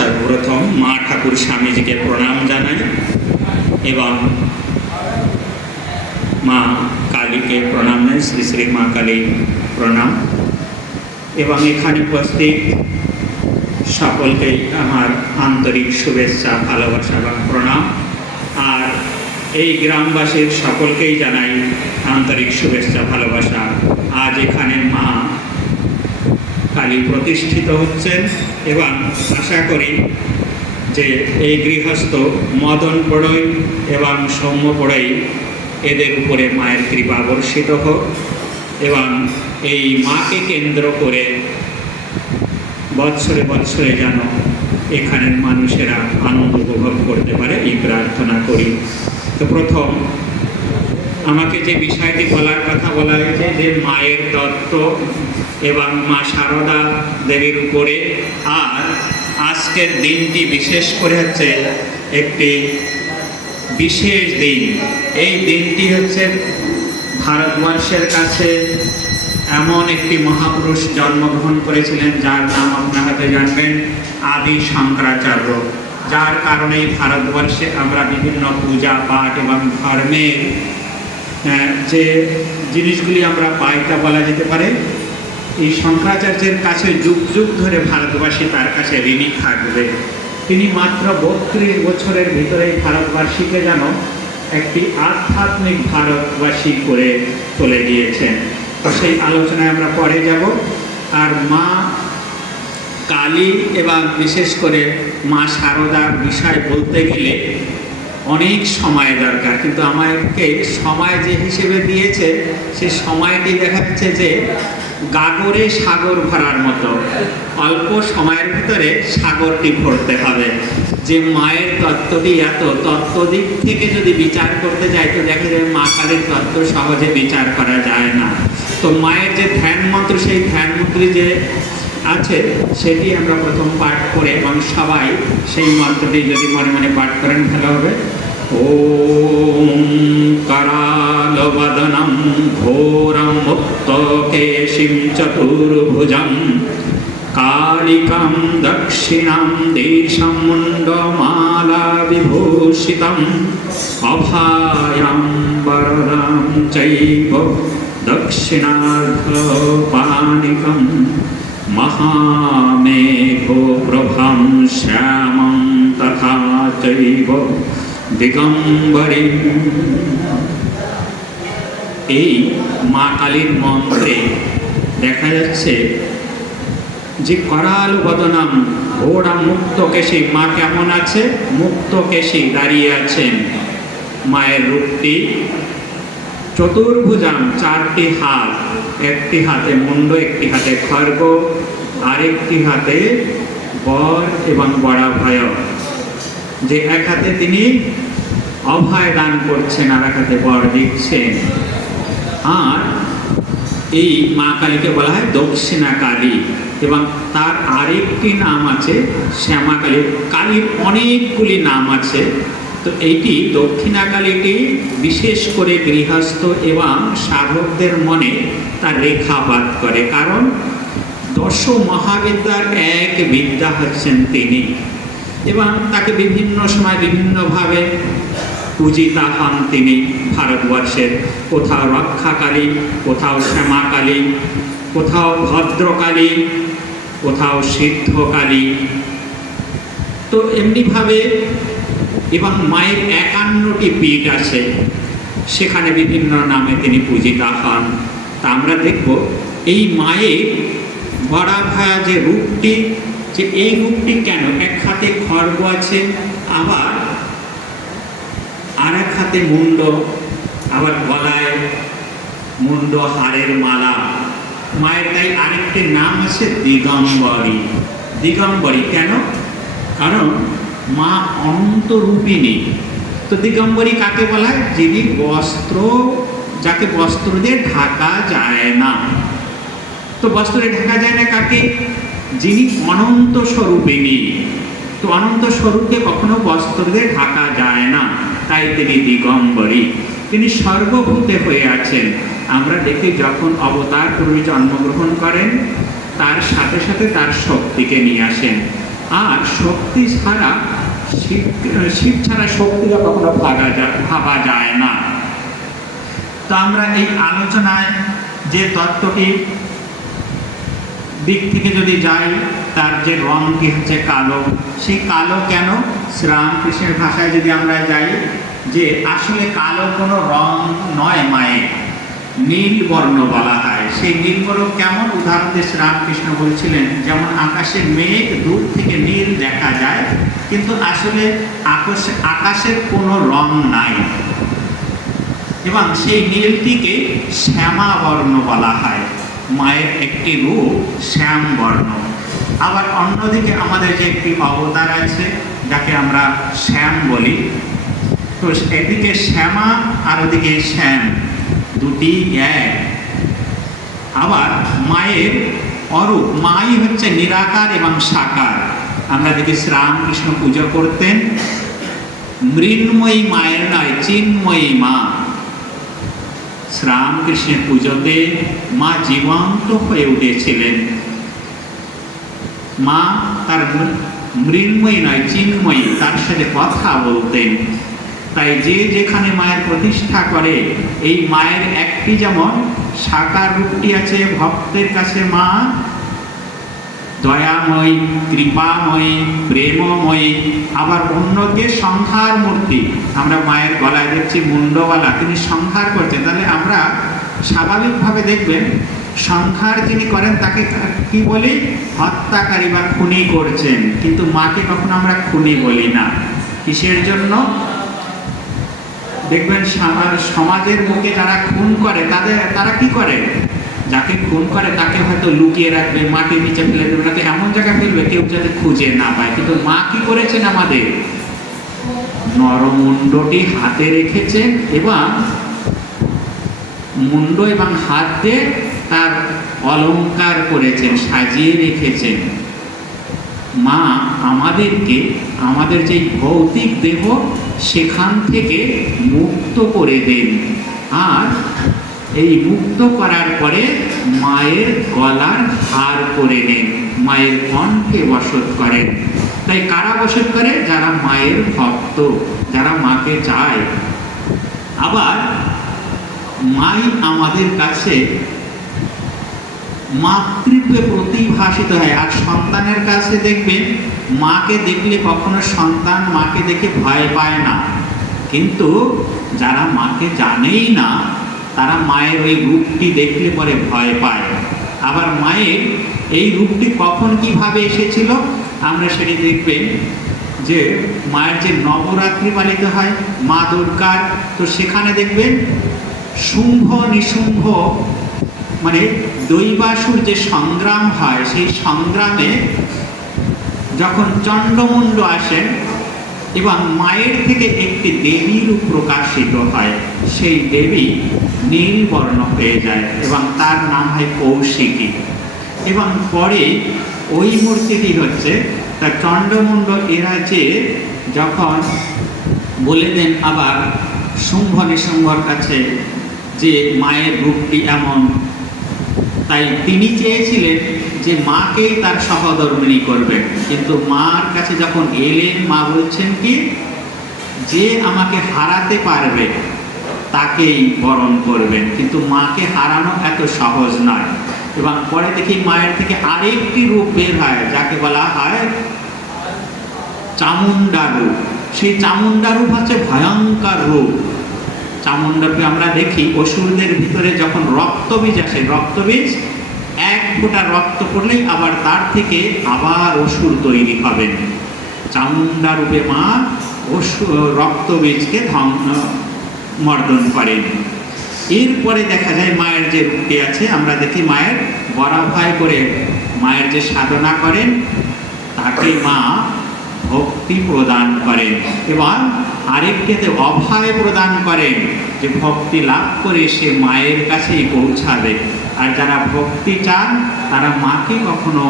সর্বপ্রথম মা ঠাকুর স্বামীজিকে প্রণাম জানাই এবং মা কালীকে প্রণাম জানাই, শ্রী শ্রী মা কালী প্রণাম। এবং এখানে উপস্থিত সকলকেই আমার আন্তরিক শুভেচ্ছা, ভালোবাসা এবং প্রণাম। আর এই গ্রামবাসীর সকলকেই জানাই আন্তরিক শুভেচ্ছা, ভালোবাসা। আজ এখানে মা কালী প্রতিষ্ঠিত হচ্ছেন এবং আশা করি যে এই গৃহস্থ মদন পড়ই এবং সৌম্য পড়ই এদের উপরে মায়ের কৃপা বর্ষিত হোক এবং এই মাকে কেন্দ্র করে বৎসরে বৎসরে যেন এখানের মানুষেরা আনন্দ উপভোগ করতে পারে, এই প্রার্থনা করি। তো প্রথম আমাকে যে বিষয়টি বলার কথা বলা হয়েছে যে মায়ের তত্ত্ব এবং মা সারদা দেবীর উপরে, আর আজকের দিনটি বিশেষ করে হচ্ছে একটি বিশেষ দিন। এই দিনটি হচ্ছে ভারতবর্ষের কাছে এমন একটি মহাপুরুষ জন্মগ্রহণ করেছিলেন যার নাম আপনারা হয়তো জানবেন, আদি শঙ্করাচার্য। যার কারণেই ভারতবর্ষে আমরা বিভিন্ন পূজা পাঠ এবং ধর্মের যে জিনিসগুলি আমরা পাই তা বলা যেতে পারে এই শঙ্করাচার্যের কাছে যুগ যুগ ধরে ভারতবাসী তার কাছে ঋণী থাকবে। তিনি মাত্র 32 বছরের ভিতরেই ভারতবাসীকে যেন একটি আধ্যাত্মিক ভারতবাসী করে চলে গিয়েছেন। তো সেই আলোচনায় আমরা পরে যাব। আর মা কালী এবং বিশেষ করে মা সারদার বিষয় বলতে গেলে অনেক সময় দরকার, কিন্তু আমাকে সময় যে হিসেবে দিয়েছে সে সময়টি দেখা যাচ্ছে যে গাগরে সাগর ভরার মতো, অল্প সময়ের ভিতরে সাগরটি ভরতে হবে। যে মায়ের তত্ত্বটি এত তত্ত্বদিক থেকে যদি বিচার করতে যাই তো দেখা যায় মা কালীর তত্ত্ব সহজে বিচার করা যায় না। তো মায়ের যে ধ্যান মন্ত্র, সেই ধ্যান মন্ত্রী যে আছে সেটি আমরা প্রথম পাঠ করে এবং সবাই সেই মন্ত্রটি যদি মনে মনে পাঠ করেন ভালো হবে। ওম কারালবদনম ঘোরম মুক্তকেশিম চতুর্ভুজম কালিকাম দক্ষিণাম দেশম মুন্ডমালা বিভূষিতম অভয়াম বরদাম চৈব দক্ষিণার্ধপানিকম মহামেঘো প্রভম শ্যামং তথা চৈব দিগম্বরী। এই মা কালীর মন্ত্রে দেখা যাচ্ছে যে করাল বদনাম ঘোড়া মুক্তকেশী, মা কেমন আছে? মুক্তকেশী, দাঁড়িয়ে আছেন। মায়ের রূপটি চতুর্ভুজাম, 4টি হাত, একটি হাতে মুন্ড, একটি হাতে খড়গ, আরেকটি হাতে বর এবং বরাভয়। যে এক হাতে তিনি অভয় দান করছেন আর এক হাতে বর দিচ্ছেন। আর এই মা কালীকে বলা হয় দক্ষিণা কালী এবং তার আরেকটি নাম আছে শ্যামা কালী। কালীর অনেকগুলি নাম আছে। তো এইটি দক্ষিণা কালীটি বিশেষ করে গৃহস্থ এবং সাধকদের মনে তার রেখাপাত করে, কারণ 10 মহাবিদ্যার এক বিদ্যা হচ্ছেন তিনি এবং তাকে বিভিন্ন সময় বিভিন্নভাবে পূজিতা হন তিনি ভারতবর্ষের। কোথাও রক্ষাকালী, কোথাও শ্যামাকালী, কোথাও ভদ্রকালী, কোথাও সিদ্ধকালী। তো এমনিভাবে এবং মায়ের 51টি পীঠ আছে, সেখানে বিভিন্ন নামে তিনি পূজিতা হন। তা আমরা দেখব এই মায়ের বরাভয়া যে রূপটি, যে এই রূপটি কেন, এক হাতে খড়গ আছে, আবার আর এক হাতে মুন্ড, আবার গলায় মুন্ড হারের মালা। মায়ের তাই আরেকটি নাম আছে দিগম্বরী। দিগম্বরী কেন? কারণ মা অনন্ত রূপিণী। তো দিগম্বরী কাকে বলা হয়? যিনি বস্ত্র, যাকে বস্ত্র দিয়ে ঢাকা যায় না। তো বস্ত্রে ঢাকা যায় না কাকে? যিনি অনন্ত স্বরূপিণী। তো অনন্ত স্বরূপকে কখনো বস্ত্র দিয়ে ঢাকা যায় না, তাই তিনি দিগম্বরী। তিনি সর্বভূতে হয়ে আছেন। আমরা দেখি যখন অবতার পুরুষ জন্মগ্রহণ করেন তার সাথে সাথে তার শক্তিকে নিয়ে আসেন। আর শক্তি ছাড়া শিব ছাড়া শক্তিও কখনো ভাবা যায় না। তো আমরা এই আলোচনায় যে তত্ত্বটি দিক থেকে যদি যাই, তার যে রঙটি হচ্ছে কালো, সেই কালো কেন? শ্রীরামকৃষ্ণের ভাষায় যদি আমরা যাই, যে আসলে কালো কোনো রং নয়, মায়ের নীল বর্ণ বলা হয়। সেই নীল বর্ণ কেমন? উদাহরণ দিয়ে শ্রীরামকৃষ্ণ বলছিলেন, যেমন আকাশের মেঘ দূর থেকে নীল দেখা যায়, কিন্তু আসলে আকাশের কোনো রং নাই, এবং সেই নীলটিকে শ্যামা বর্ণ বলা হয়। মায়ের একটি রূপ শ্যাম বর্ণ। আবার অন্যদিকে আমাদের যে একটি অবতার আছে, যাকে আমরা শ্যাম বলি, তো এদিকে শ্যামা আর ওদিকে শ্যাম, দুটি এক। আবার মায়ের অরূপ, মাই হচ্ছে নিরাকার এবং সাকার। আমরা দেখি শ্রীরামকৃষ্ণ পুজো করতেন, মৃন্ময়ী মায়ের নয়, চিন্ময়ী মা। শ্রীরামকৃষ্ণের পুজোতে মা জীবন্ত হয়ে উঠেছিলেন। মা তার মৃন্ময়ী নয়, চিন্ময়ী, তার সাথে কথা বলতেন। তাই যে যেখানে মায়ের প্রতিষ্ঠা করে, এই মায়ের একটি যেমন সাকার রূপটি আছে ভক্তের কাছে মা দয়াময়ী, কৃপাময়ী, প্রেমময়ী। আবার অন্যকে সংহার মূর্তি, আমরা মায়ের গলায় দেখছি মুন্ডওয়ালা, তিনি সংহার করছেন। তাহলে আমরা স্বাভাবিকভাবে দেখবেন সংহার যিনি করেন তাকে কি বলি? হত্যাকারী বা খুনি করছেন। কিন্তু মাকে কখনো আমরা খুনি বলি না। কিসের জন্য? দেখবেন সমাজের মুখে যারা খুন করে, তারা কি করে? যাকে খুন করে তাকে হয়তো লুকিয়ে রাখবে, মাটির নিচে ফেলে দেবে, তাকে এমন জায়গায় ফেলবে কেউ যাতে খুঁজে না পায়। কিন্তু মা কি করেছেন? আমাদের নরমুণ্ডটি হাতে রেখেছেন, এবং মুন্ড এবং হাত দিয়ে তার অলংকার করেছেন, সাজিয়ে রেখেছেন। মা আমাদেরকে আমাদের যে ভৌতিক দেহ সেখান থেকে মুক্ত করে দেন, আর এই মুক্ত করার পরে মায়ের গলার হার করে নেন, মায়ের কণ্ঠে বসত করেন। তাই কারা বসত করে? যারা মায়ের ভক্ত, যারা মাকে চায়। আবার মাই আমাদের কাছে মাতৃত্বে প্রতিভাসিত হয়। আর সন্তানের কাছে দেখবেন, মাকে দেখলে কখনো সন্তান মাকে দেখে ভয় পায় না, কিন্তু যারা মাকে জানেই না, তারা মায়ের ওই রূপটি দেখলে পরে ভয় পায়। আবার মায়ের এই রূপটি কখন কিভাবে এসেছিল আমরা সেটি দেখবেন, যে মায়ের যে নবরাত্রি পালিত হয় মা দুর্গার, তো সেখানে দেখবেন শুম্ভ নিশুম্ভ, মানে দৈবাসুর যে সংগ্রাম হয়, সেই সংগ্রামে যখন চণ্ডমুণ্ড আসেন এবং মায়ের থেকে একটি দেবী রূপ প্রকাশিত হয়, সেই দেবী নীলবর্ণ হয়ে যায় এবং তার নাম হয় কৌশিকী। এবং পরে ওই মূর্তিটি হচ্ছে তার চণ্ডমুণ্ড, এরা যে যখন বলে দেন আবার শুম্ভ নিশুম্ভর কাছে যে মায়ের রূপটি এমন, তাই তিনি চেয়েছিলেন যে মাকেই তার সহধর্মিণী করবেন। কিন্তু মার কাছে যখন এলেন, মা বলছেন কি, যে আমাকে হারাতে পারবে তাকেই বরণ করবেন, কিন্তু মাকে হারানো এত সহজ নয়। এবং পরে দেখি মায়ের থেকে আরেকটি রূপ বের হয়, যাকে বলা হয় চামুণ্ডা রূপ। সেই চামুণ্ডা রূপ হচ্ছে ভয়ঙ্কর রূপ। চামুণ্ডাকে আমরা দেখি অসুরদের ভিতরে যখন রক্তবীজ আসে, রক্তবীজ এক ফোঁটা রক্ত পড়লেই আবার তার থেকে আবার অসুর তৈরি হবেন। চামুণ্ডা রূপে মা রক্তবীজকে মর্দন করেন। এরপরে দেখা যায় মায়ের যে রূপটি আছে, আমরা দেখি মায়ের বরাভয় করে মায়ের যে সাধনা করেন, তাকে মা ভক্তি প্রদান করেন, এবং আরেকটিতে অভয় প্রদান করেন, যে ভক্তি লাভ করে সে মায়ের কাছেই পৌঁছাবে। আর যারা ভক্তি চান তারা মাকে কখনো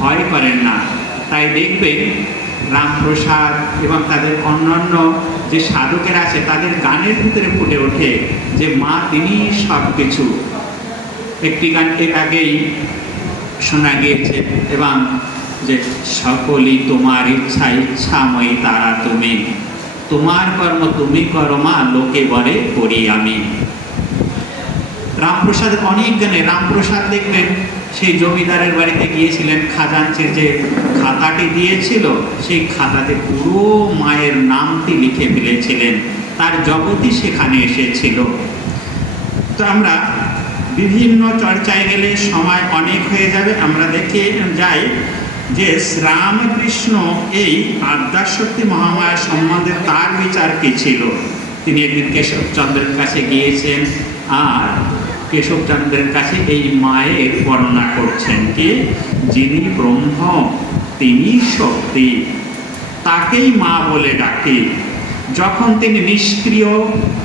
ভয় করেন না। তাই দেখবেন রামপ্রসাদ এবং তাদের অন্যান্য যে সাধকেরা আছে, তাদের গানের ভিতরে ফুটে ওঠে যে মা তিনি সব কিছু। একটি গান এর আগেই শোনা গিয়েছে এবং যে সকলই তোমার ইচ্ছা, ইচ্ছাময়ী তারা তুমি, তোমার কর্ম তুমি করো মা, লোকে বলে করি আমি। রামপ্রসাদের অনেক গানে, রামপ্রসাদ দেখবেন সেই জমিদারের বাড়িতে গিয়েছিলেন, খাজাঞ্চির যে খাতাটি দিয়েছিল সেই খাতাতে পুরো মায়ের নামটি লিখে ফেলেছিলেন, তার জগতই সেখানে এসেছিল। তো আমরা বিভিন্ন চর্চায় গেলে সময় অনেক হয়ে যাবে, আমরা দেখে যাই যে শ্রীরামকৃষ্ণ এই আদ্যাশক্তি মহামায়া সম্বন্ধে তার বিচার কি ছিল। তিনি একদিন কেশবচন্দ্রের কাছে গিয়েছেন, আর কেশবচন্দ্রের কাছে এই মায়ের বর্ণনা করছেন কি, যিনি ব্রহ্ম তিনি শক্তি, তাকেই মা বলে ডাকি। যখন তিনি নিষ্ক্রিয়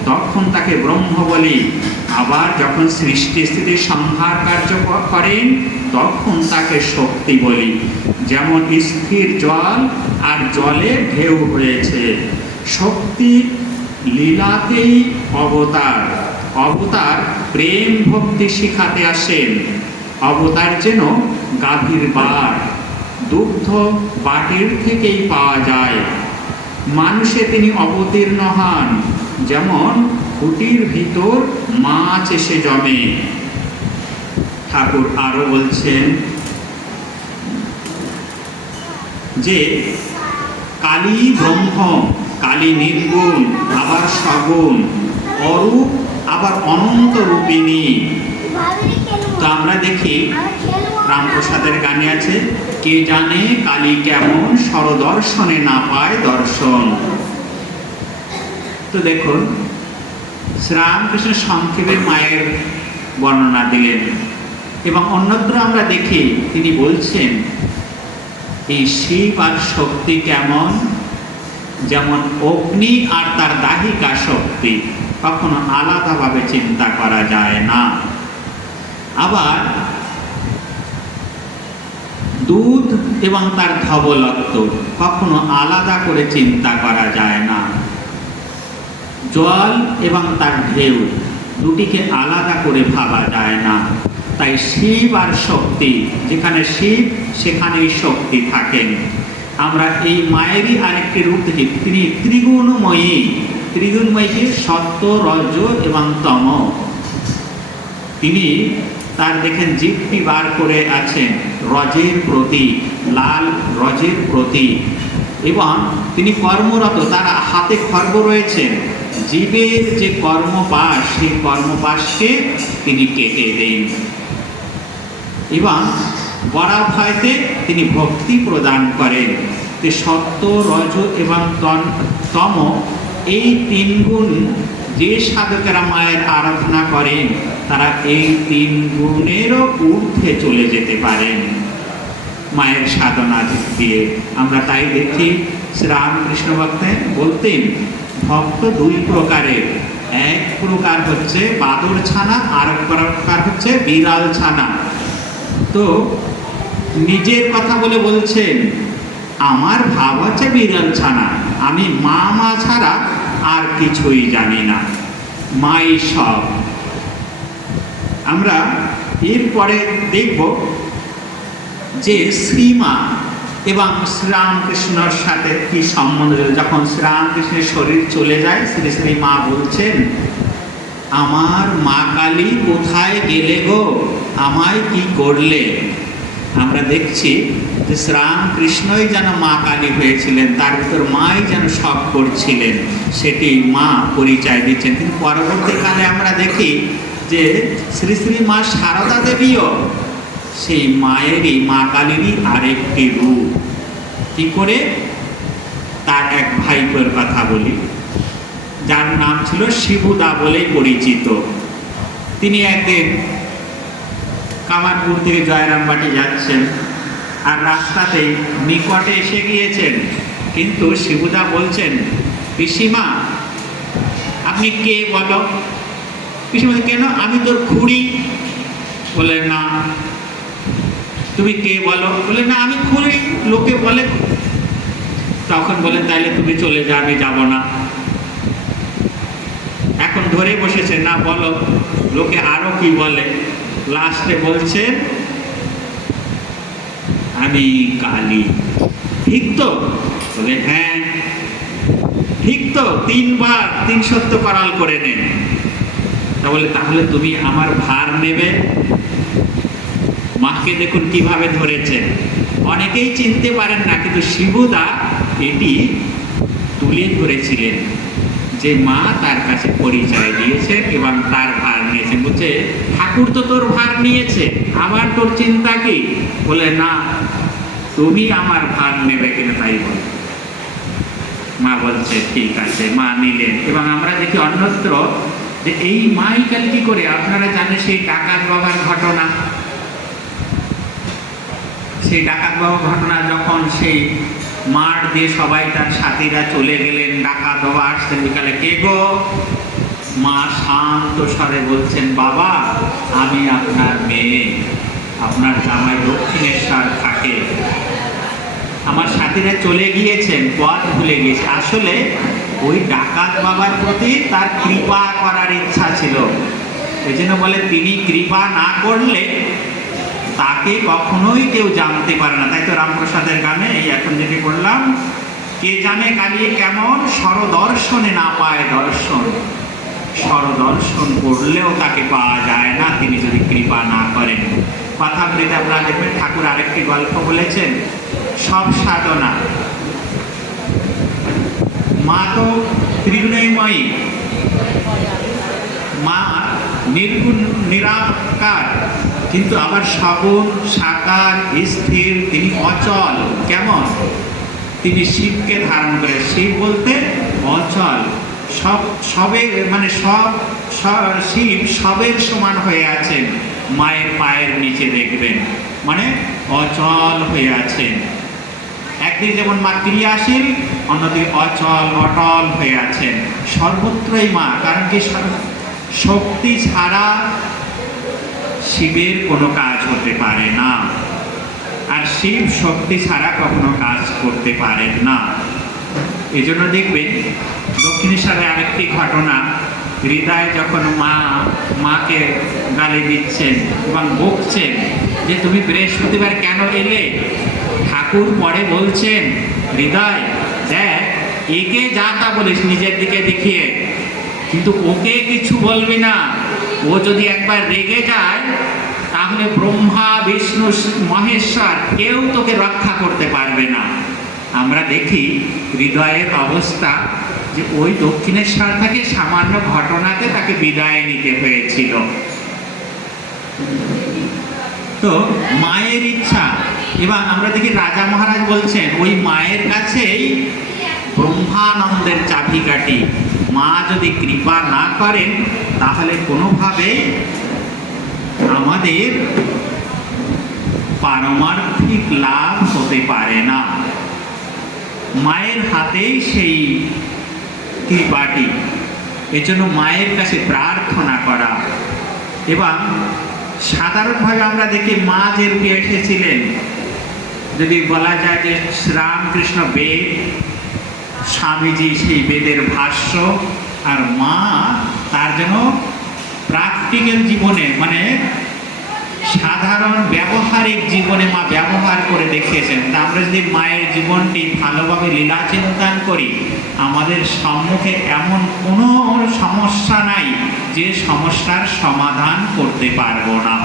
তখন তাকে ব্রহ্ম বলি, আবার যখন সৃষ্টি স্থিতি সংহার কার্য করেন তখন তাকে শক্তি বলি। যেমন স্থির জল আর জলে ঢেউ হয়েছে, শক্তি লীলাতেই অবতার। অবতার প্রেম ভক্তি শিখাতে আসেন, অবতার যেন গাভীর বার, দুগ্ধ বাটির থেকেই পাওয়া যায়। মানুষে তিনি অবতীর্ণ হন, যেমন কুটির ভিতর মাছ এসে জমে। ঠাকুর আরো বলছেন যে কালী ব্রহ্ম, কালী নির্গুণ আবার সগুণ, অরূপ আবার অনন্ত রূপিণী। তো আমরা দেখি রামপ্রসাদের গানে আছে, কে জানে কালী কেমন, সরদর্শনে না পায় দর্শন। তো দেখুন শ্রীরামকৃষ্ণ সংক্ষেপে মায়ের বর্ণনা দিলেন, এবং অন্যত্র আমরা দেখি তিনি বলছেন এই শিব আর শক্তি কেমন, যেমন অগ্নি আর তার দাহিকা শক্তি কখনো আলাদাভাবে চিন্তা করা যায় না। আবার দুধ এবং তার ধবলত্ব কখনো আলাদা করে চিন্তা করা যায় না। জল এবং তার ঢেউ দুটিকে আলাদা করে ভাবা যায় না। তাই শিব আর শক্তি, যেখানে শিব সেখানেই শক্তি থাকেন। আমরা এই মায়েরই আরেকটি রূপ দেখি, তিনি ত্রিগুণময়ী। ত্রিগুণময়ীকে সত্য, রজ এবং তম। তিনি তার দেখেন জিভটি বার করে আছেন, রজের প্রতীক, লাল রজের প্রতীক, এবং তিনি কর্মরত, তার হাতে খর্ব রয়েছেন। জীবের যে কর্মপাশ, সেই কর্মপাশকে তিনি কেটে দেন, এবং বরাভয়তে তিনি ভক্তি প্রদান করেন। যে সত্য, রজ এবং তম, এই তিন গুণ যে সাধকেরা মায়ের আরাধনা করেন তারা এই তিন গুণেরও ঊর্ধ্বে চলে যেতে পারেন মায়ের সাধনা দিয়ে। আমরা তাই দেখি শ্রীরামকৃষ্ণ বলতেন ভক্ত দুই প্রকারের, এক প্রকার হচ্ছে বাদর ছানা, আর এক প্রকার হচ্ছে বিড়াল ছানা। তো নিজের কথা বলে বলছেন আমার ভাব হচ্ছে বিড়াল ছানা, আমি মা ছাড়া আর কিছুই জানি না, মাই সব। আমরা এরপরে দেখব যে শ্রীমা এবং শ্রীরামকৃষ্ণর সাথে কি সম্বন্ধ। যখন শ্রীরামকৃষ্ণের শরীর চলে যায়, শ্রী শ্রী মা বলছেন আমার মা কালী কোথায় গেলে গো, আমায় কি করলে। আমরা দেখছি যে শ্রীরামকৃষ্ণই যেন মা কালী হয়েছিলেন, তার ভিতর মাই যেন সব করছিলেন, সেটি মা পরিচয় দিচ্ছেন। কিন্তু পরবর্তীকালে আমরা দেখি যে শ্রী শ্রী মা সারদা দেবীও সেই মায়েরই, মা কালীরই আরেকটি রূপ। কি করে? তার এক ভাইপোর কথা বলি, যার নাম ছিল শিবুদা বলেই পরিচিত। তিনি একদিন কামারপুর থেকে জয়রামবাটি যাচ্ছেন, আর রাস্তাতেই নিকটে এসে গিয়েছেন, কিন্তু শিবুদা বলছেন পিসিমা আপনি কে বলো। পিসিমা কেন, আমি তোর খুড়ি। বলে না। তুমি কে বলো? বলে না আমি খুড়ি, লোকে বলে। তখন বলে তাইলে তুমি চলে যা, আমি যাব না। এখন ধরে বসেছে, না বলো লোকে আরো কি বলে। লাস্টে বলছে আমি কালী। ঠিক তো? বলে হ্যাঁ ঠিক তো, 3 বার 3 সত্য করাল করে নেন। তা বলে তাহলে তুমি আমার ভার নেবে? মাকে দেখুন কিভাবে ধরেছেন। অনেকেই চিনতে পারেন না, কিন্তু শিবুদা এটি তুলে ধরেছিলেন যে মা তার কাছে পরিচয় দিয়েছেন এবং তার ভার নিয়েছেন। বলছে ঠাকুর তো তোর ভার নিয়েছে, আবার তোর চিন্তা কি? বলে না, তুমি আমার ভার নেবে কিনা তাই বল। মা বলছে ঠিক আছে, মা নিলেন। এবং আমরা দেখি অন্যত্র যে এই মাই কাল কি করে, আপনারা জানেন সেই ডাকাত বাবার ঘটনা। সেই ডাকাত বাবার ঘটনা, যখন সেই মাঠ দিয়ে সবাই তার সাথীরা চলে গেলেন, ডাকাত বাবা আসছেন বিকালে, কে গো? মা শান্ত স্বরে বলছেন, বাবা আমি আপনার মেয়ে, আপনার জামাই দক্ষিণেশ্বর থাকে, আমার সাথীরা চলে গিয়েছেন, পথ ভুলে গিয়েছে। আসলে ওই ডাকাত বাবার প্রতি তার কৃপা করার ইচ্ছা ছিল। এই জন্য বলে তিনি কৃপা না করলে তাকে কখনোই কেউ জানতে পারে না। তাই তো রামপ্রসাদের গানে এই এখন যেটি পড়লাম, কে জানে কালিয়ে কেমন, স্বরদর্শনে না পায় দর্শন। স্বরদর্শন করলেও তাকে পাওয়া যায় না তিনি যদি কৃপা না করেন। কথামৃতে আপনারা দেখবেন ঠাকুর আরেকটি গল্প বলেছেন, সব সাধনা। মা তো ত্রিগুণময়ী, মা নির্গুণ নিরাকার, কিন্তু আবার সগুণ সাকার স্থির, তিনি অচল। কেমন? তিনি শিবকে ধারণ করে, শিব বলতে অচল, সবে মানে সব শিব সবের সমান হয়ে আছেন। মায়ের পায়ের নিচে দেখবেন, মানে অচল হয়ে আছেন। একদিকে যেমন মা ক্রিয়াশীল, অন্যদিকে অচল অটল হয়ে আছেন। সর্বত্রই মা, কারণ কি শক্তি ছাড়া শিবের কোনো কাজ হতে পারে না, আর শিব শক্তি ছাড়া কখনো কাজ করতে পারেন না। এই জন্য দেখবেন দক্ষিণেশ্বরে আরেকটি ঘটনা, হৃদয় যখন মাকে গালি দিচ্ছেন এবং বকছেন যে তুমি বৃহস্পতিবার কেন এলে, ঠাকুর পরে বলছেন, হৃদয় দেখ একে যা তা বলিস নিজের দিকে দেখিয়ে, কিন্তু ওকে কিছু বলবি না। ও যদি একবার রেগে যায় তাহলে ব্রহ্মা বিষ্ণু মহেশ্বর কেউ তোকে রক্ষা করতে পারবে না। আমরা দেখি হৃদয়ের অবস্থা, যে ওই দক্ষিণেশ্বর থেকে সামান্য ঘটনাতে তাকে বিদায় নিতে হয়েছিল। তো মায়ের ইচ্ছা, এবং আমরা দেখি রাজা মহারাজ বলছেন ওই মায়ের কাছেই ব্রহ্মানন্দের চাবিকাঠি। মা যদি কৃপা না করেন তাহলে কোনোভাবে আমাদের পারমার্থিক লাভ হতে পারে না। মায়ের হাতেই সেই কৃপাটি। এজন্য মায়ের কাছে প্রার্থনা করা। এবং সাধারণভাবে আমরা দেখি মা যে রূপে এসেছিলেন, যদি বলা যায় যে শ্রীরামকৃষ্ণ বেদ, স্বামীজি সেই বেদের ভাষ্য, আর মা তার জন্য প্র্যাকটিক্যাল জীবনে, মানে সাধারণ ব্যবহারিক জীবনে মা ব্যবহার করে দেখিয়েছেন। তা আমরা যদি মায়ের জীবনটি ভালোভাবে লীলা চিন্তন করি, আমাদের সম্মুখে এমন কোনো সমস্যা নাই যে সমস্যার সমাধান করতে পারবো না।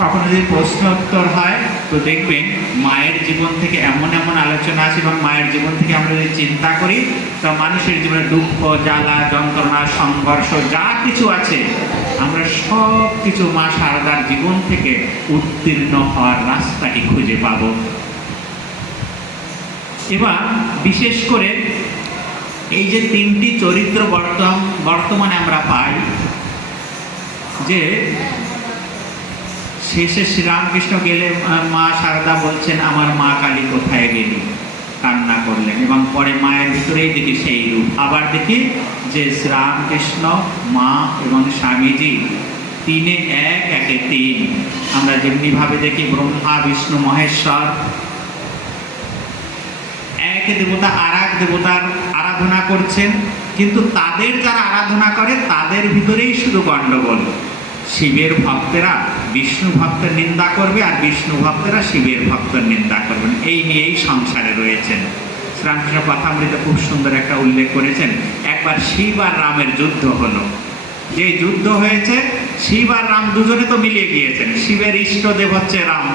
কখনো যদি প্রশ্ন উত্তর হয় তো দেখবেন মায়ের জীবন থেকে এমন এমন আলোচনা আছে, এবং মায়ের জীবন থেকে আমরা যদি চিন্তা করি তো মানুষের জীবনে দুঃখ জ্বালা যন্ত্রণা সংঘর্ষ যা কিছু আছে, আমরা সব কিছু মা শারদার জীবন থেকে উত্তীর্ণ হওয়ার রাস্তাটি খুঁজে পাব। এবার বিশেষ করে এই যে 3টি চরিত্র বর্তমানে আমরা পাই, যে শেষে শ্রীরামকৃষ্ণ গেলে মা শারদা বলছেন আমার মা কালী কোথায় গেলি, কান্না করলেন, এবং পরে মায়ের ভিতরেই দেখি সেই রূপ। আবার দেখি যে শ্রীরামকৃষ্ণ, মা এবং স্বামীজি তিনে এক, একে তিন। আমরা যেমনিভাবে দেখি ব্রহ্মা বিষ্ণু মহেশ্বর এক দেবতা আর এক দেবতার আরাধনা করছেন, কিন্তু তাদের যারা আরাধনা করে তাদের ভিতরেই শুধু গণ্ডগোল। শিবের ভক্তেরা বিষ্ণু ভক্তের নিন্দা করবে আর বিষ্ণু ভক্তরা শিবের ভক্তের নিন্দা করবেন, এই নিয়েই সংসারে রয়েছেন। শ্রীরামকৃষ্ণ কথামৃতে খুব সুন্দর একটা উল্লেখ করেছেন, একবার শিব আর রামের যুদ্ধ হলো। যে যুদ্ধ হয়েছে, শিব আর রাম দুজনে তো মিলিয়ে গিয়েছেন, শিবের ইষ্টদেব হচ্ছে রাম,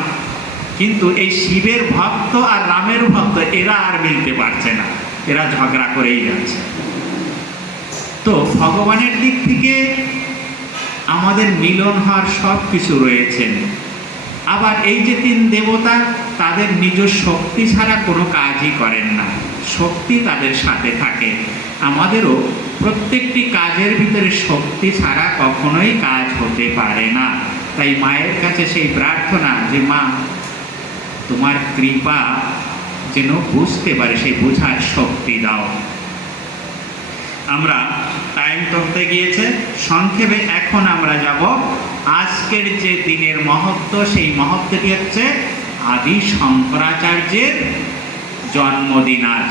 কিন্তু এই শিবের ভক্ত আর রামের ভক্ত এরা আর মিলতে পারছে না, এরা ঝগড়া করেই যাচ্ছে। তো ভগবানের দিক থেকে আমাদের মিলন হওয়ার সব কিছু রয়েছেন। আবার এই যে তিন দেবতা, তাদের নিজ শক্তি ছাড়া কোনো কাজই করেন না, শক্তি তাদের সাথে থাকে। আমাদেরও প্রত্যেকটি কাজের ভিতরে শক্তি ছাড়া কখনোই কাজ হতে পারে না। তাই মায়ের কাছে সেই প্রার্থনা যে মা তোমার কৃপা যেন বুঝতে পারে, সেই বোঝার শক্তি দাও। আমরা টাইম করতে গিয়েছে, সংক্ষেপে এখন আমরা যাব আজকের যে দিনের মহত্ব, সেই মহত্বটি হচ্ছে আদি শঙ্করাচার্যের জন্মদিন। আজ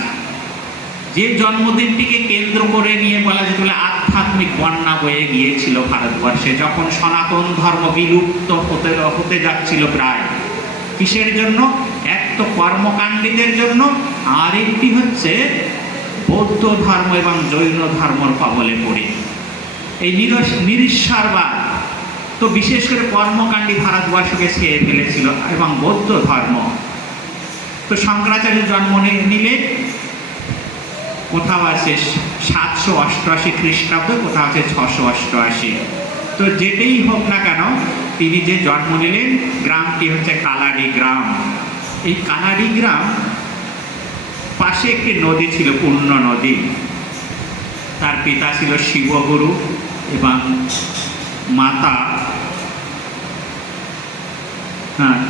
যে জন্মদিনটিকে কেন্দ্র করে নিয়ে বলা যেতে পারে আধ্যাত্মিক বন্যা বয়ে গিয়েছিল ভারতবর্ষে, যখন সনাতন ধর্ম বিলুপ্ত হতে যাচ্ছিল প্রায়। কিসের জন্য? এক তো কর্মকাণ্ডীদের জন্য, আর একটি হচ্ছে বৌদ্ধ ধর্ম এবং জৈন ধর্মর কবলে পড়ে। এই নিরীশ্বরবাদ তো বিশেষ করে কর্মকাণ্ডী ভারতবর্ষকে ছেয়ে ফেলেছিল, এবং বৌদ্ধ ধর্ম। তো শঙ্করাচার্য জন্ম নিলে কোথাও আছে 788 খ্রিস্টাব্দ, কোথাও আছে 688। তো যেটাই হোক না কেন, তিনি যে জন্ম নিলেন, গ্রামটি হচ্ছে কালাড়ি গ্রাম। এই কালাড়ি গ্রাম পাশে একটি নদী ছিল, পূর্ণ নদী। তার পিতা ছিল শিবগুরু এবং মাতা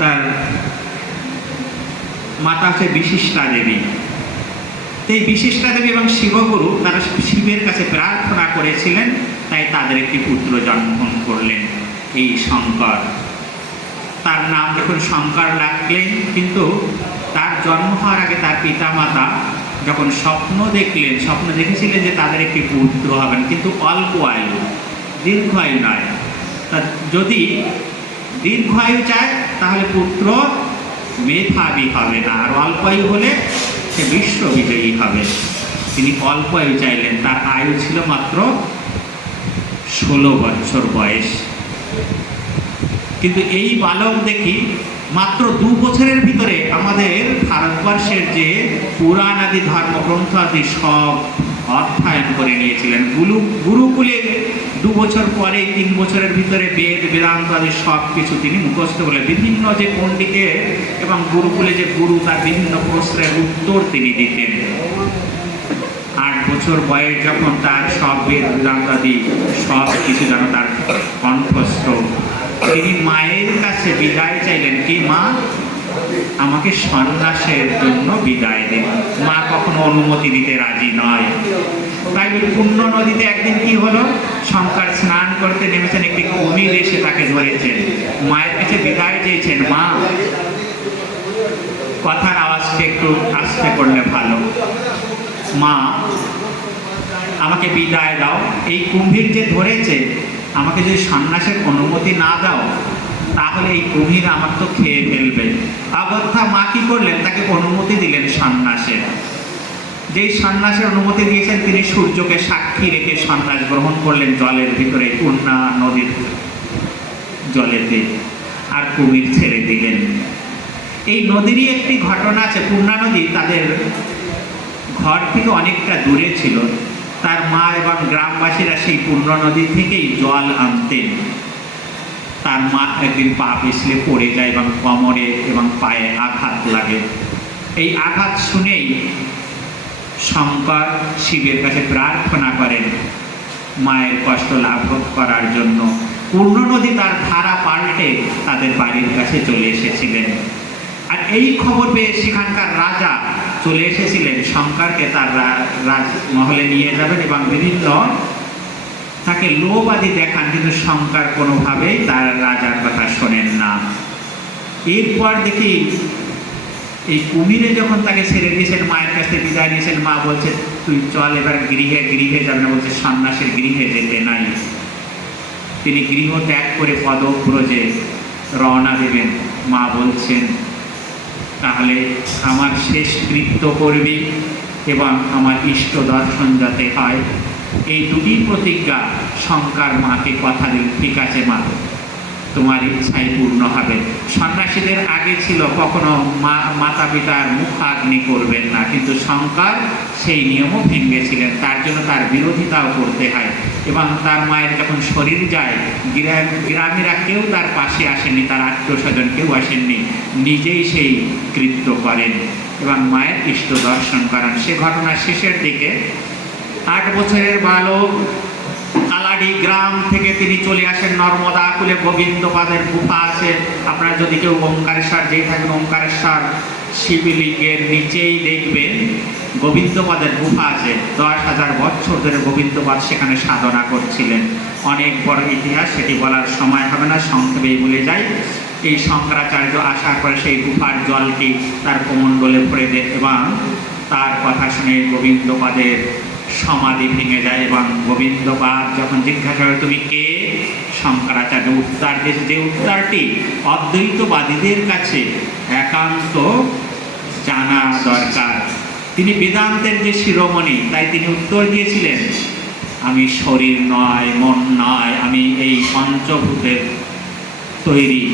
তার মাতা হচ্ছে বিশিষ্টা দেবী। এই বিশিষ্টা দেবী এবং শিবগুরু তারা শিবের কাছে প্রার্থনা করেছিলেন, তাই তাদের একটি পুত্র জন্মগ্রহণ করলেন, এই শঙ্কর। তার নাম যখন শঙ্কর রাখলেন, কিন্তু তার জন্ম হওয়ার আগে তার পিতা মাতা যখন স্বপ্ন দেখেছিলেন যে তাদের একটি পুত্র হবেন, কিন্তু অল্প আয়ু, দীর্ঘায়ু নয়। তা যদি দীর্ঘায়ু চায় তাহলে পুত্র মেধাবী হবে না, আর অল্প আয়ু হলে সে বিশ্ববিজয়ী হবে। তিনি অল্প আয়ু চাইলেন, তার আয়ু ছিল মাত্র 16 বছর বয়স। কিন্তু এই বালক দেখি মাত্র 2 বছরের ভিতরে আমাদের ভারতবর্ষের যে পুরাণ আদি ধর্মগ্রন্থ আদি সব অধ্যয়ন করে নিয়েছিলেন। গুরুকুলে 2 বছর পরে 3 বছরের ভিতরে বেদ বেদান্ত আদি সব কিছু তিনি মুখস্থ বলে, বিভিন্ন যে পণ্ডিতের এবং গুরুকুলে যে গুরু, তার বিভিন্ন প্রশ্নের উত্তর তিনি দিতেন। 8 বছর বয়স যখন তার সব বেদ বেদান্ত আদি সব কিছু যেন তার কণ্ঠস্থ, তিনি মায়ের কাছে বিদায় চাইলেন, কি মা আমাকে সন্ন্যাসের জন্য বিদায় দিন। মা কখনো অনুমতি দিতে রাজি নয়। তাই পূর্ণ নদীতে একদিন কি হলো, শঙ্কর স্নান করতে নেমেছেন, একটি কুমির এসে তাকে ধরেছেন, মায়ের কাছে বিদায় চেয়েছেন। মা, কথার আওয়াজটা একটু আস্তে করলে ভালো, মা আমাকে বিদায় দাও, এই কুম্ভীর যে ধরেছে আমাকে যদি সন্ন্যাসের অনুমতি না দাও তাহলে এই কুমির আমার তো খেয়ে ফেলবে। অগত্যা মা কি করলেন, তাকে অনুমতি দিলেন সন্ন্যাসের। যেই সন্ন্যাসের অনুমতি দিয়েছেন, তিনি সূর্যকে সাক্ষী রেখে সন্ন্যাস গ্রহণ করলেন জলের ভিতরে, পূর্ণা নদীর জলেতে, আর কুমির ছেড়ে দিলেন। এই নদীরই একটি ঘটনা আছে। পূর্ণা নদী তাদের ঘর থেকে অনেকটা দূরে ছিল। তার মা এবং গ্রামবাসীরা সেই পূর্ণ নদী থেকেই জল আনতেন। তার মা একদিন পা পিছলে পড়ে যায় এবং কোমরে এবং পায়ে আঘাত লাগে। এই আঘাত শুনেই শঙ্কর শিবের কাছে প্রার্থনা করেন মায়ের কষ্ট লাভ করার জন্য। পূর্ণ নদী তার ধারা পাল্টে তাদের বাড়ির কাছে চলে এসেছিলেন। আর এই খবর পেয়ে সেখানকার রাজা চলে এসেছিলেন, শঙ্করকে তার রাজমহলে নিয়ে যাবেন এবং বিভিন্ন তাকে লোভ আদি দেখান, কিন্তু শঙ্কর কোনোভাবেই তার রাজার কথা শোনেন না। এরপর দেখি এই কুমিরে যখন তাকে ছেড়ে দিয়েছেন, মায়ের কাছে বিদায় নিয়েছেন, মা বলছে তুই চল এবার গৃহে যাবে না, বলছে সন্ন্যাসের গৃহে যেতে নাই। তিনি গৃহ ত্যাগ করে পদব্রজে রওনা দেবেন। মা বলছেন, তাহলে আমার শেষ কৃত্য করবি এবং আমার ইষ্ট দর্শন যাতে হয়, এই দুটি প্রতিজ্ঞা শঙ্কর মাকে কথা দিল। ঠিক আছে মা, তোমার ইচ্ছাই পূর্ণ হবে। সন্ন্যাসীদের আগে ছিল কখনো মাতা পিতার মুখাগ্নি করবেন না, কিন্তু শঙ্কর সেই নিয়মও ভেঙেছিলেন, তার জন্য তার বিরোধিতাও করতে হয়। এবং তার মায়ের যখন শরীর যায়, গ্রামীরা কেউ তার পাশে আসেনি, তার আত্মীয় স্বজন কেউ আসেননি, নিজেই সেই কৃত্য করেন এবং মায়ের ইষ্ট দর্শন করেন। সে ঘটনার শেষের দিকে 8 বছরের বালক কালাডি গ্রাম থেকে তিনি চলে আসেন নর্মদা কুলে। গোবিন্দপাদের গুফা আছে, আপনারা যদি কেউ ওঙ্কারেশ্বর যেই থাকেন, ওঙ্কারেশ্বর শিবলিঙ্গের নিচেই দেখবেন গোবিন্দপাদের গুফা আছে। 10,000 বছর ধরে গোবিন্দপাদ সেখানে সাধনা করছিলেন। অনেক বড় ইতিহাস, সেটি বলার সময় হবে না, সংক্ষেপেই বলে যাই। এই শঙ্করাচার্য আসার পরে সেই গুফার জলটি তার কমণ্ডলে ভরে দেন এবং তার কথা শুনে গোবিন্দপাদের সমাধি ভেঙে যায়। এবং গোবিন্দপাদ যখন জিজ্ঞাসা করে তুমি কে, শঙ্করাচার্য উত্তর দিয়েছে, যে উত্তরটি অদ্বৈতবাদীদের কাছে একান্ত জানা দরকার। তিনি বেদান্তের যে শিরোমণি, তাই তিনি উত্তর দিয়েছিলেন, আমি শরীর নয়, মন নয়, আমি এই পঞ্চভূতের তৈরি,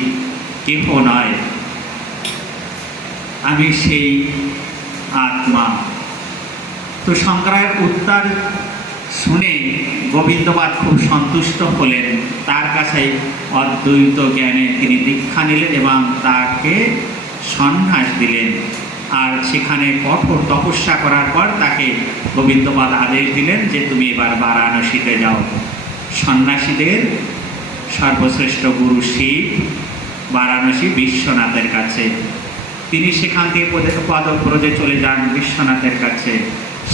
কেহ নয়, আমি সেই আত্মা। তো শঙ্করের উত্তর শুনে গোবিন্দপাদ খুব সন্তুষ্ট হলেন, তার কাছে অদ্বৈত জ্ঞানে তিনি দীক্ষা নিলেন এবং তাকে সন্ন্যাস দিলেন। আর সেখানে কঠোর তপস্যা করার পর তাকে গোবিন্দপাদ আদেশ দিলেন যে তুমি এবার বারাণসীতে যাও। সন্ন্যাসীদের সর্বশ্রেষ্ঠ গুরু শিব, বারাণসী বিশ্বনাথের কাছে। তিনি সেখান থেকে পদব্রজে চলে যান বিশ্বনাথের কাছে।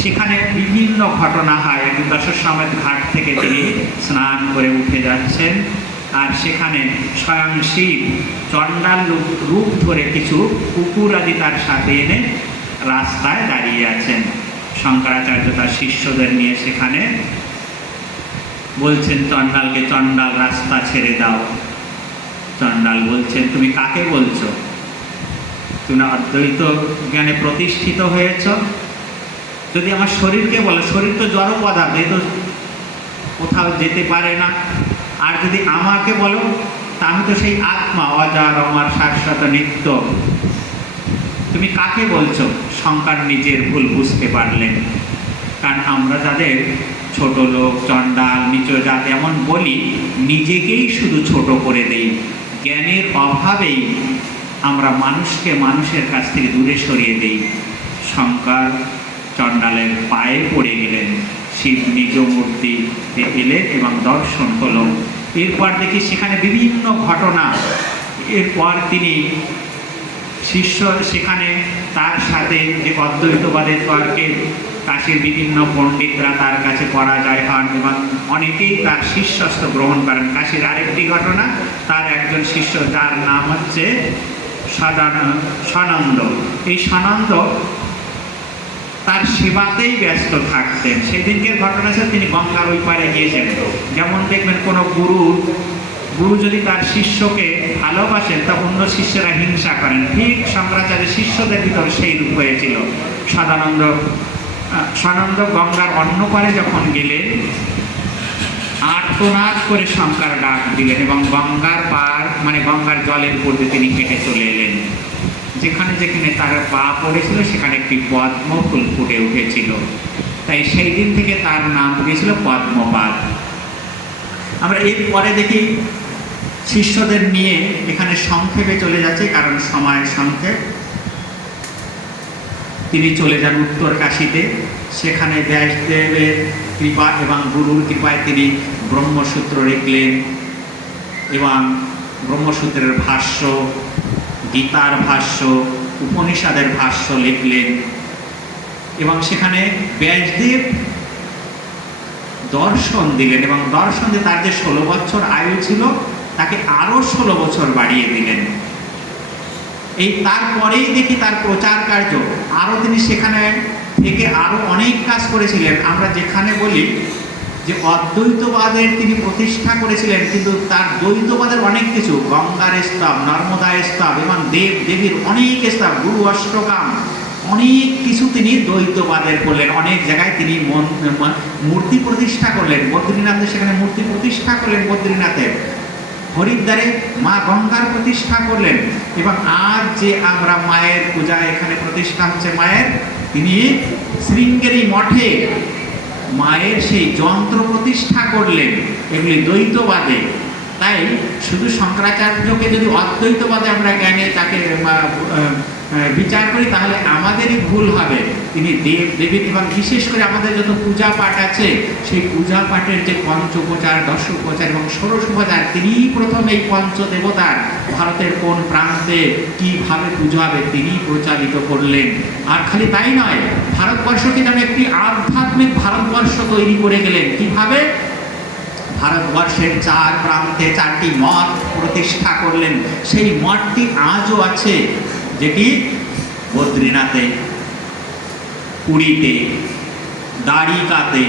সেখানে বিভিন্ন ঘটনা হয়। একদিন দশাশ্বমেধ ঘাট থেকে তিনি স্নান করে উঠে যাচ্ছেন, আর সেখানে স্বয়ং শিব চণ্ডাল রূপ ধরে কিছু কুকুর আদি তার সাথে এনে রাস্তায় দাঁড়িয়ে আছেন। শঙ্করাচার্য তার শিষ্যদের নিয়ে সেখানে বলছেন চণ্ডালকে, চণ্ডাল রাস্তা ছেড়ে দাও। চণ্ডাল বলছেন, তুমি কাকে বলছো? তুমি অদ্বৈত জ্ঞানে প্রতিষ্ঠিত হয়েছ? যদি আমার শরীরকে বলো, শরীর তো জড় পদার্থ, এ তো কোথাও যেতে পারে না। আর যদি আমাকে বলো, তা আমি তো সেই আত্মা, অজার অমর শাশ্বত নিত্য। তুমি কাকে বলছো? শঙ্কর নিজের ভুল বুঝতে পারলেন। কারণ আমরা যাদের ছোট লোক, চণ্ডাল, নিচ জাত এমন বলি, নিজেকেই শুধু ছোট করে দেই। জ্ঞানের অভাবেই আমরা মানুষকে মানুষের কাছ থেকে দূরে সরিয়ে দিই। শঙ্কর চণ্ডালের পায়ে পড়ে গেলেন, শিব নিজ মূর্তিতে এলেন এবং দর্শন হলো। এরপর দেখি সেখানে বিভিন্ন ঘটনা। এরপর তিনি শিষ্য সেখানে তার সাথে যে অদ্বৈতবাদের তর্কে কাশীর বিভিন্ন পণ্ডিতরা তার কাছে পরাজয় হন এবং অনেকেই তার শিষ্যত্ব গ্রহণ করেন। কাশীর আরেকটি ঘটনা, তার একজন শিষ্য যার নাম হচ্ছে সনন্দ। এই সনন্দ তার সেবাতেই ব্যস্ত থাকতেন। সেদিনকের ঘটনা ছিল তিনি গঙ্গার ওই পারে গিয়েছেন। যেমন দেখবেন কোনো গুরু যদি তার শিষ্যকে ভালোবাসেন, তা অন্য শিষ্যরা হিংসা করেন। ঠিক শঙ্করাচার্যের শিষ্যদের ভিতরে সেই রূপ হয়েছিল। সনন্দ গঙ্গার অন্য পারে যখন গেলেন, আর্তনাদ করে শঙ্কর ডাক দিলেন এবং গঙ্গার পার মানে গঙ্গার জলের উপর দিয়ে তিনি হেঁটে চলে এলেন। যেখানে যেখানে তার পা পড়েছিল সেখানে একটি পদ্ম ফুল ফুটে উঠেছিল, তাই সেই দিন থেকে তার নাম দিয়েছিল পদ্মপাদ। আমরা এরপরে দেখি শিষ্যদের নিয়ে এখানে সংক্ষেপে চলে যাচ্ছে, কারণ সময় সংক্ষেপ। তিনি চলে যান উত্তর কাশীতে। সেখানে ব্যাসদেবের কৃপা এবং গুরুর কৃপায় তিনি ব্রহ্মসূত্র লিখলেন এবং ব্রহ্মসূত্রের ভাষ্য, গীতার ভাষ্য, উপনিষদের ভাষ্য লিখলেন। এবং সেখানে ব্যাসদেব দর্শন দিলেন এবং দর্শন দিয়ে তার যে 16 বছর আয়ু ছিল তাকে আরো 16 বছর বাড়িয়ে দিলেন। এই তারপরেই দেখি তার প্রচার কার্য আরো তিনি সেখানে থেকে আরো অনেক কাজ করেছিলেন। আমরা যেখানে বলি যে অদ্বৈতবাদের তিনি প্রতিষ্ঠা করেছিলেন, কিন্তু তার দ্বৈতবাদের অনেক কিছু, গঙ্গার স্তব, নর্মদা স্তব এবং দেব দেবীর অনেক স্তব, গুরু অষ্টগাম, অনেক কিছু তিনি দ্বৈতবাদের করলেন। অনেক জায়গায় তিনি মূর্তি প্রতিষ্ঠা করলেন। বদ্রীনাথে সেখানে মূর্তি প্রতিষ্ঠা করলেন, বদ্রীনাথে। হরিদ্বারে মা গঙ্গার প্রতিষ্ঠা করলেন। এবং আজ যে আমরা মায়ের পূজা এখানে প্রতিষ্ঠা হচ্ছে মায়ের, তিনি শৃঙ্গেরি মঠে মায়ের সেই যন্ত্র প্রতিষ্ঠা করলেন। এগুলি দ্বৈতবাদে। তাই শুধু শঙ্করাচার্যকে যদি অদ্বৈতবাদে আমরা জ্ঞানে তাকে বিচার করি, তাহলে আমাদেরই ভুল হবে। তিনি দেব দেবী এবং বিশেষ করে আমাদের যত পূজা পাঠ আছে, সেই পূজা পাঠের যে পঞ্চোপচার, দশোপচার এবং ষোড়শোপচার, তিনিই প্রথম এই পঞ্চদেবতার ভারতের কোন প্রান্তে কিভাবে পুজো হবে তিনি প্রচারিত করলেন। আর খালি তাই নয়, ভারতবর্ষকে যেন একটি আধ্যাত্মিক ভারতবর্ষ তৈরি করে গেলেন। কিভাবে? ভারতবর্ষের চার প্রান্তে চারটি মঠ প্রতিষ্ঠা করলেন। সেই মঠটি আজও আছে, যেটি বদ্রীনাথে, পুরীতে, দ্বারিকাতে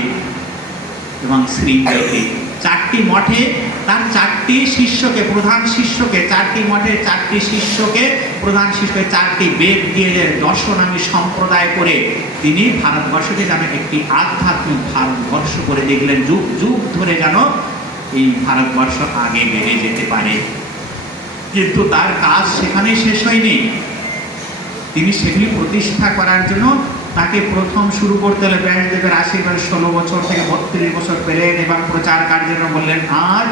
এবং শৃঙ্গেরিতে। চারটি মঠে তার চারটি শিষ্যকে, প্রধান শিষ্যকে, চারটি মঠের চারটি শিষ্যকে, প্রধান শিষ্যকে চারটি বেদ দিয়ে দর্শনামী সম্প্রদায় করে তিনি ভারতবর্ষকে যেন একটি আধ্যাত্মিক ভারতবর্ষ করে দেখলেন। যুগ যুগ ধরে যেন এই ভারতবর্ষ আগে বেড়ে যেতে পারে। কিন্তু তার কাজ সেখানেই শেষ হয়নি। তিনি সেগুলি প্রতিষ্ঠা করার জন্য তাকে প্রথম শুরু করতে হলে ব্যাসদেবের আশীর্বাদ 16 বছর থেকে 32 বছর পেলেন এবং প্রচার কার্যের জন্য বললেন, আজ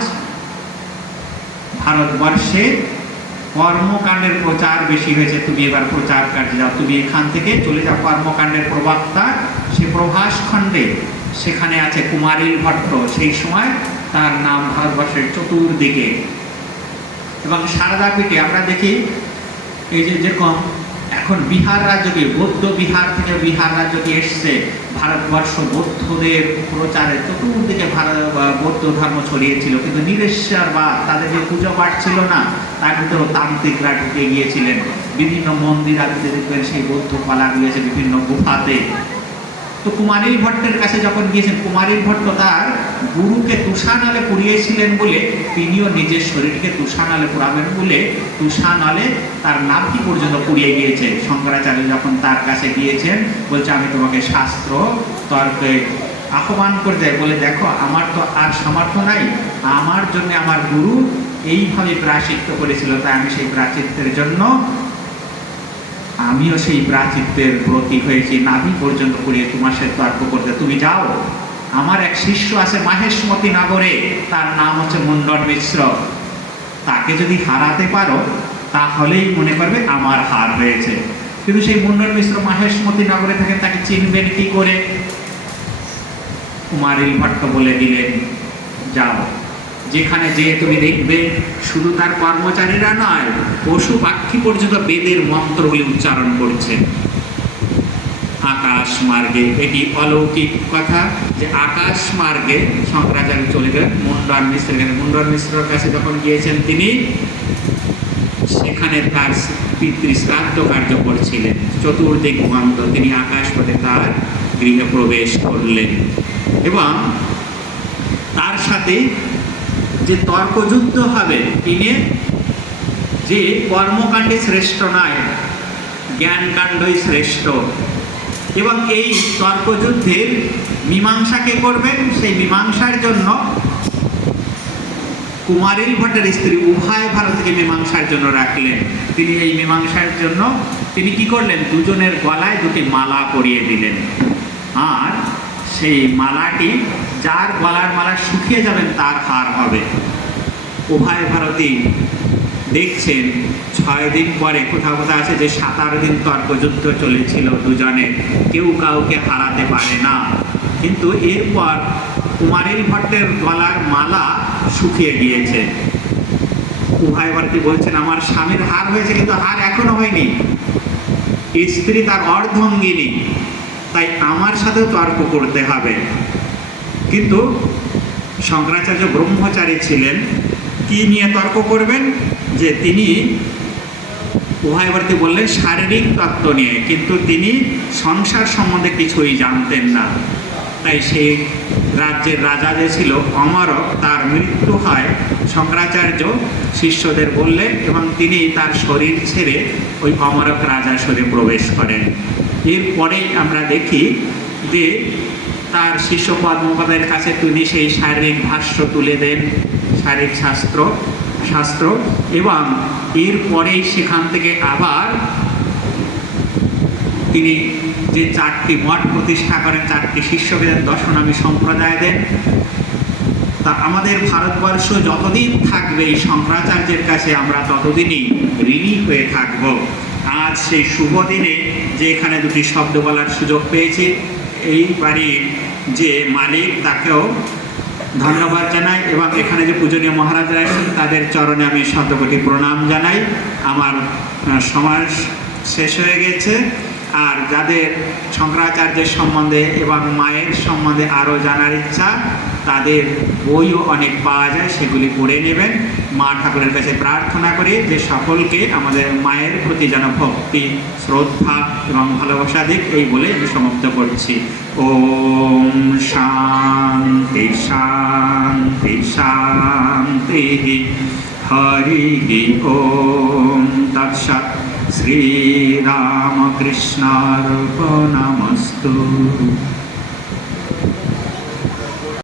ভারতবর্ষে কর্মকাণ্ডের প্রচার বেশি হয়েছে, তুমি এবার প্রচার কার্যে যাও, তুমি এখান থেকে চলে যাও কর্মকাণ্ডের প্রবক্তা। সে প্রভাস খণ্ডে সেখানে আছে কুমারিল ভট্ট, সেই সময় তার নাম ভারতবর্ষের চতুর্দিকে। এবং সারদাপীঠে আমরা দেখি এই যে যেরকম এখন বিহার রাজ্যকে, বৌদ্ধ বিহার থেকে বিহার রাজ্যকে এসছে, ভারতবর্ষ বৌদ্ধদের প্রচারে চতুর্দিকে বৌদ্ধ ধর্ম ছড়িয়েছিল। কিন্তু নিরেশ্বরবাদ, তাদের যে পুজো পাঠ ছিল না, তার ভিতরেও তান্ত্রিকরা ঢুকে গিয়েছিলেন। বিভিন্ন মন্দির আদিতে দেখবেন সেই বৌদ্ধ কলা রয়েছে বিভিন্ন গুফাতে। তো কুমারিল ভট্টের কাছে যখন গিয়েছেন, কুমারিল ভট্ট তার গুরুকে তুষানলে পুড়িয়েছিলেন বলে তিনিও নিজের শরীরকে তুষানলে পুড়াবেন বলে তুষানলে তার নাভি পর্যন্ত পুড়িয়ে গিয়েছে। শঙ্করাচার্য যখন তার কাছে গিয়েছেন, বলছে আমি তোমাকে শাস্ত্র তর্কে আহ্বান করে দেয়, বলে দেখো আমার তো আর সামর্থ্য নাই, আমার জন্য আমার গুরু এইভাবে প্রায়শ্চিত্ত করেছিল, তাই আমি সেই প্রায়শ্চিত্তের জন্য আমিও সেই প্রাচিত্যের ব্রতী হয়েছি, নাভি পর্যন্ত পুড়িয়ে তোমার সাথে তর্ক করতে। তুমি যাও, আমার এক শিষ্য আছে মাহেশমতি নগরে, তার নাম হচ্ছে মুন্ডন মিশ্র, তাকে যদি হারাতে পারো তাহলেই মনে করবে আমার হার হয়েছে। কিন্তু সেই মুন্ডন মিশ্র মাহেশমতি নগরে থাকেন, তাকে চিনবেন কি করে? কুমারিল ভট্ট বলে দিলেন, যাও, যেখানে যেয়ে তুমি দেখবে শুধু তার কর্মচারীরা নয়, পশু পাখি পর্যন্ত বেদের মন্ত্রগুলি উচ্চারণ করছে আকাশ মার্গে। এটি অলৌকিক কথা যে আকাশ মার্গে শঙ্করাচার্য চলে গেলেন মুন্ডন মিশ্রের কাছে। মুন্ডন মিশ্রের কাছে যখন গিয়েছেন তিনি, সেখানে তার পিতৃশ্রাদ্ধ কার্য করছিলেন, চতুর্দিক বন্ধ। তিনি আকাশপথে তার গৃহে প্রবেশ করলেন এবং তার সাথে যে তর্কযুদ্ধ হবে, তিনি যে কর্মকাণ্ডে শ্রেষ্ঠ নয়, জ্ঞানকাণ্ডই শ্রেষ্ঠ। এবং এই তর্কযুদ্ধের মীমাংসা কে করবেন? সেই মীমাংসার জন্য কুমারিল ভট্টের স্ত্রী উভয় ভারতকে মীমাংসার জন্য রাখলেন। তিনি এই মীমাংসার জন্য তিনি কি করলেন? দুজনের গলায় দুটি মালা পরিয়ে দিলেন। আর সেই মালাটি যার গলার মালা শুকিয়ে যাবেন তার হার হবে। উভয় ভারতী দেখছেন 6 দিন পরে, কোথাও কোথাও আছে যে 17 দিন তর্কযুদ্ধ চলেছিল দুজনে, কেউ কাউকে হারাতে পারে না। কিন্তু এরপর কুমারিল ভট্টের গলার মালা শুকিয়ে গিয়েছে। উভয় ভারতী বলছেন আমার স্বামীর হার হয়েছে, কিন্তু হার এখনো হয়নি, স্ত্রী তার অর্ধাঙ্গিনী, তাই আমার সাথেও তর্ক করতে হবে। কিন্তু শঙ্করাচার্য ব্রহ্মচারী ছিলেন, কি নিয়ে তর্ক করবেন? যে তিনি উভয়বর্তী বললেন শারীরিক তত্ত্ব নিয়ে, কিন্তু তিনি সংসার সম্বন্ধে কিছুই জানতেন না। তাই সেই রাজ্যের রাজা যে ছিল অমারক, তার মৃত্যু হয়। শঙ্করাচার্য শিষ্যদের বললেন এবং তিনি তার শরীর ছেড়ে ওই অমারক রাজার শরীরে প্রবেশ করেন। এরপরেই আমরা দেখি যে তার শিষ্য পদ্মপাদের কাছে তিনি সেই শারীরিক ভাষ্য তুলে দেন, শারীরিক শাস্ত্র, এবং এরপরেই সেখান থেকে আবার তিনি যে 4টি মঠ প্রতিষ্ঠা করেন, 4টি শিষ্যভেদের দশনামী সম্প্রদায় দেন। তা আমাদের ভারতবর্ষ যতদিন থাকবে এই শঙ্করাচার্যের কাছে আমরা ততদিনই ঋণী হয়ে থাকব। আজ সেই শুভ দিনে যে এখানে দুটি শব্দ বলার সুযোগ পেয়েছি, এই বাড়ির যে মালিক তাকেও ধন্যবাদ জানাই এবং এখানে যে পূজনীয় মহারাজরা আছেন তাদের চরণে আমি শতকোটি প্রণাম জানাই। আমার সময় শেষ হয়ে গেছে। আর যাদের শঙ্করাচার্যের সম্বন্ধে এবং মায়ের সম্বন্ধে আরও জানার ইচ্ছা, তাদের বইও অনেক পাওয়া যায়, সেগুলি পড়ে নেবেন। মা ঠাকুরের কাছে প্রার্থনা করি যে সকলকে আমাদের মায়ের প্রতি যেন ভক্তি, শ্রদ্ধা এবং ভালোবাসা দিক, এই বলে আমি সমাপ্ত করছি। ওম শান্তি শান্তি শান্তি। হরি ওম তৎসৎ। শ্রীরামকৃষ্ণার্পণমস্তু।